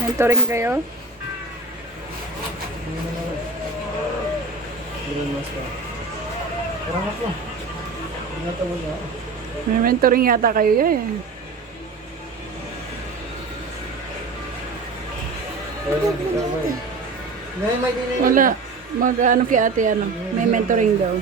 Mentoring kayo? May mentoring yata kayo eh. Wala. Mag-ano kay ate ano? May mentoring daw.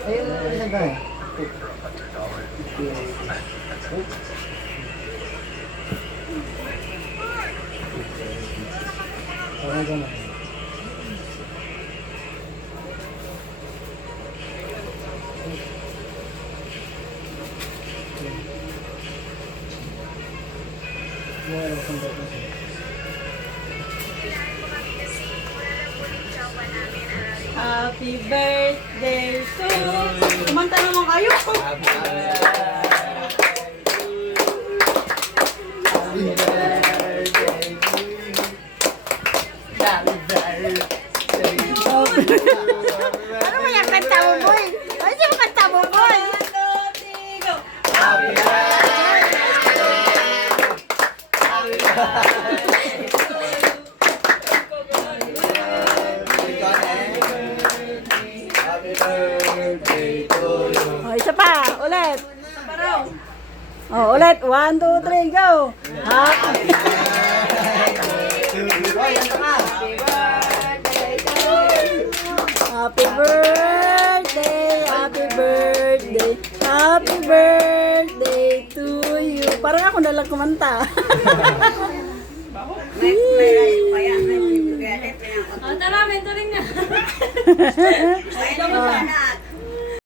Ayun na lang siya guys. Okay ka na. Happy birthday to you. Kumanta naman kayo. Ano mo yung kanta mo, boy? Ano yung kanta mo, boy? Oh, isa pa. Ulit. Oh, ulit. 1, 2, 3, go. Happy Happy birthday, happy birthday, happy birthday to you. Parang ako na lang kumanta. Oh, tara, mentoring na.